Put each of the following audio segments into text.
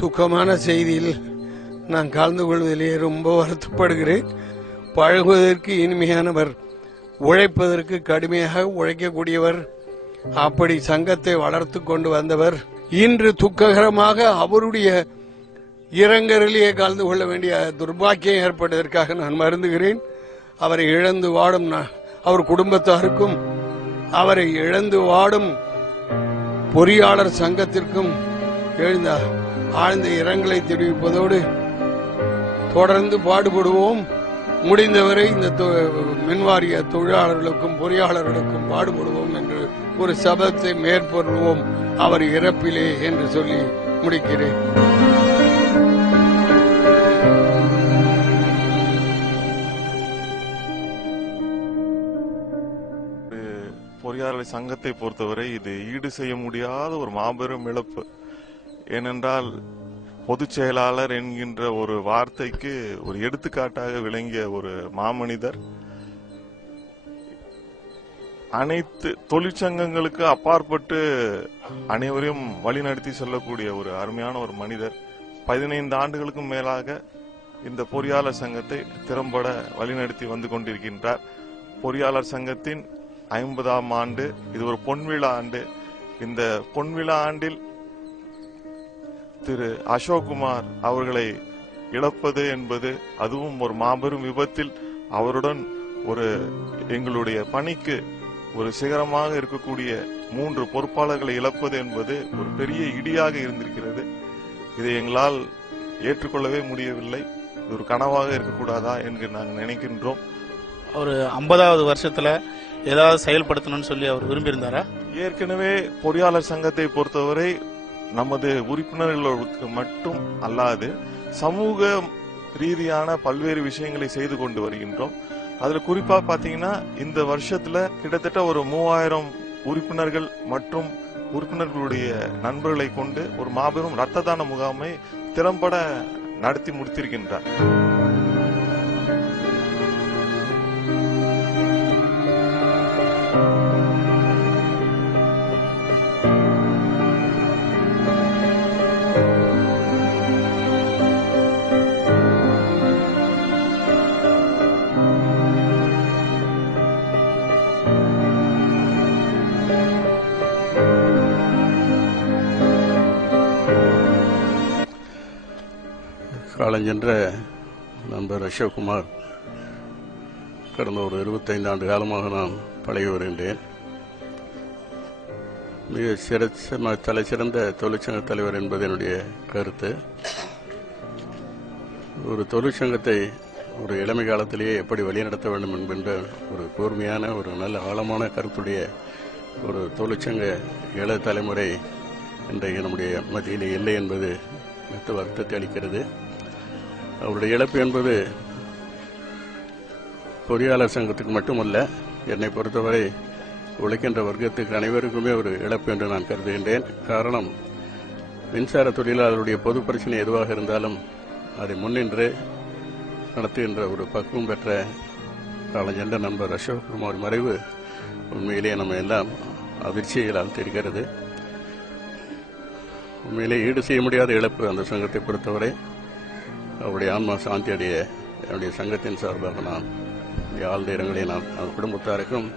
துக்கமான செய்தியில் நான் கலந்து கொள்வதிலேயே ரொம்ப வருத்தப்படுகிறேன். பழகுவதற்கு இனிமையானவர், உழைப்பதற்கு கடுமையாக உழைக்கக்கூடியவர், அப்படி சங்கத்தை வளர்த்து கொண்டு வந்தவர் இன்று துக்ககரமாக அவருடைய இரங்கலிலே கலந்து கொள்ள வேண்டிய துர்பாக்கியம் ஏற்பட்டதற்காக நான் வருந்துகிறேன். அவரை இழந்து வாடும் அவர் குடும்பத்தாருக்கும் அவரை இழந்து வாடும் பொறியாளர் சங்கத்திற்கும் எழுந்த ஆழ்ந்த இரங்கலை தெரிவிப்பதோடு தொடர்ந்து பாடுபடுவோம். முடிந்தவரை இந்த மின்வாரிய தொழிலாளர்களுக்கும் பொறியாளர்களுக்கும் பாடுபடுவோம் என்று ஒரு சபதத்தை மேற்கொள்வோம் அவர் இறப்பிலே என்று சொல்லி முடிக்கிறேன். பொறியாளர் சங்கத்தை பொறுத்தவரை இது ஈடு செய்ய முடியாத ஒரு மாபெரும் இழப்பு. ஏனென்றால் பொதுச் செயலாளர் என்கின்ற ஒரு வார்த்தைக்கு ஒரு எடுத்துக்காட்டாக விளங்கிய ஒரு மாமனிதர், அனைத்து தொழிற்சங்கங்களுக்கு அப்பாற்பட்டு அனைவரையும் வழிநடத்தி செல்லக்கூடிய ஒரு அருமையான ஒரு மனிதர். 15 ஆண்டுகளுக்கும் மேலாக இந்த பொறியாளர் சங்கத்தை திறம்பட வழிநடத்தி வந்து கொண்டிருக்கின்றார். பொறியாளர் சங்கத்தின் 50ஆம் ஆண்டு, இது ஒரு பொன்விழா ஆண்டு. இந்த பொன்விழா ஆண்டில் திரு அசோக்குமார் அவர்களை இழப்பது என்பது, அதுவும் ஒரு மாபெரும் விபத்தில் அவருடன் ஒரு எங்களுடைய பணிக்கு ஒரு சிகரமாக இருக்கக்கூடிய 3 பொறுப்பாளர்களை இழப்பது என்பது ஒரு பெரிய இடியாக இருந்திருக்கிறது. இதை எங்களால் ஏற்றுக்கொள்ளவே முடியவில்லை. இது ஒரு கனவாக இருக்கக்கூடாதா என்று நாங்கள் நினைக்கின்றோம். ஒரு 50வது வருஷத்துல ஏதாவது செயல்படுத்தணும்னு சொல்லி அவர் விரும்பியிருந்தாரா? ஏற்கனவே பொறியாளர் சங்கத்தை பொறுத்தவரை நமது உறுப்பினர்களுக்கு மட்டும் அல்லாது சமூக ரீதியான பல்வேறு விஷயங்களை செய்து கொண்டு வருகின்றோம். அதுல குறிப்பா பாத்தீங்கன்னா இந்த வருஷத்துல கிட்டத்தட்ட ஒரு 3000 உறுப்பினர்கள் மற்றும் உறுப்பினர்களுடைய நண்பர்களை கொண்டு ஒரு மாபெரும் இரத்த தான முகாமை திறம்பட நடத்தி முடித்திருக்கின்றார். காலஞ்சென்ற நண்பர் அசோக்குமார் கடந்த ஒரு 25 ஆண்டு காலமாக நான் பழகி வருகின்றேன். மிக தலைசிறந்த தொழிற்சங்க தலைவர் என்பது என்னுடைய கருத்து. ஒரு தொழிற்சங்கத்தை ஒரு இளமை காலத்திலேயே எப்படி வழிநடத்த வேண்டும் என்கின்ற ஒரு கூர்மையான ஒரு நல்ல ஆழமான கருத்துடைய ஒரு தொழிற்சங்க இள தலைமுறை இன்றைய நம்முடைய மத்தியிலே இல்லை என்பது மிக வருத்தத்தை அளிக்கிறது. அவருடைய இழப்பு என்பது பொறியாளர் சங்கத்துக்கு மட்டுமல்ல, என்னை பொறுத்தவரை உழைக்கின்ற வர்க்கத்துக்கு அனைவருக்குமே ஒரு இழப்பு என்று நான் கருதுகின்றேன். காரணம், மின்சார தொழிலாளருடைய பொது பிரச்சனை எதுவாக இருந்தாலும் அதை முன்னின்று நடத்துகின்ற ஒரு பக்குவம் பெற்ற காலஞ்சென்ற நண்பர் அசோக்குமார் மறைவு உண்மையிலேயே நம்ம எல்லாம் அதிர்ச்சிகளால் தெரிகிறது. உண்மையிலே ஈடு செய்ய முடியாத இழப்பு அந்த சங்கத்தை பொறுத்தவரை. அவருடைய ஆன்மா சாந்தி அடைய என்னுடைய சங்கத்தின் சார்பாக நான் ஆழ்ந்த இரங்கலை நான் குடும்பத்தாருக்கும்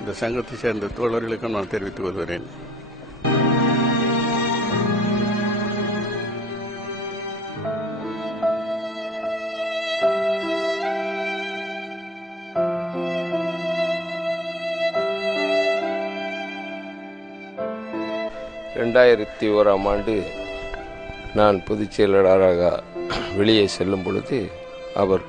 இந்த சங்கத்தை சேர்ந்த தோழர்களுக்கும் நான் தெரிவித்துக் கொள்கிறேன். 2001ஆம் ஆண்டு நான் பொதுச் செயலாளராக வெளியே செல்லும் பொழுது அவர்